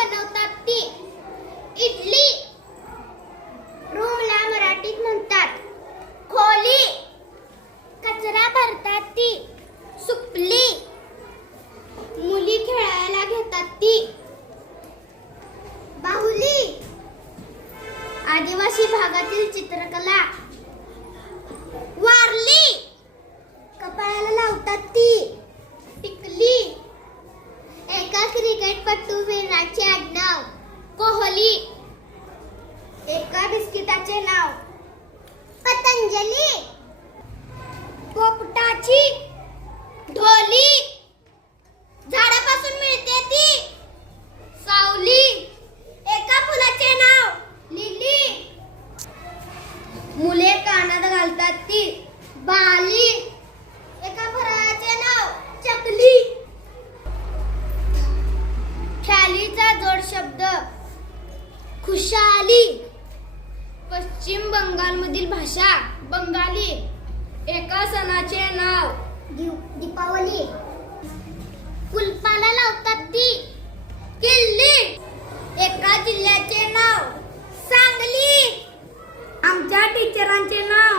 बनवतात ती. इडली. रूमला मराठीत म्हणतात. खोली. कचरा भरतात ती. सुपली. मुली खेळायला घेतात ती. बाहुली. आदिवासी भागातील चित्रकला वारली कपाळाला लावतात ती टिकली एका क्रिकेटपटू विराटचे आडनाव. कोहली. एका बिस्किटाचे नाव. पतंजली. पोपटाची. ढोली. झाडापासून मिळते ती. सावली. एका फुलाचे नाव. लिली. मुले कानात घालतात ती. मराठीचा जोड शब्द. खुशाली. पश्चिम बंगालमधील भाषा बंगाली. एका सणाचे नाव. दीपावली. कुलपाला लावतात ती. किल्ली. एका जिल्ह्याचे नाव सांगली. आमच्या टीचरांचे नाव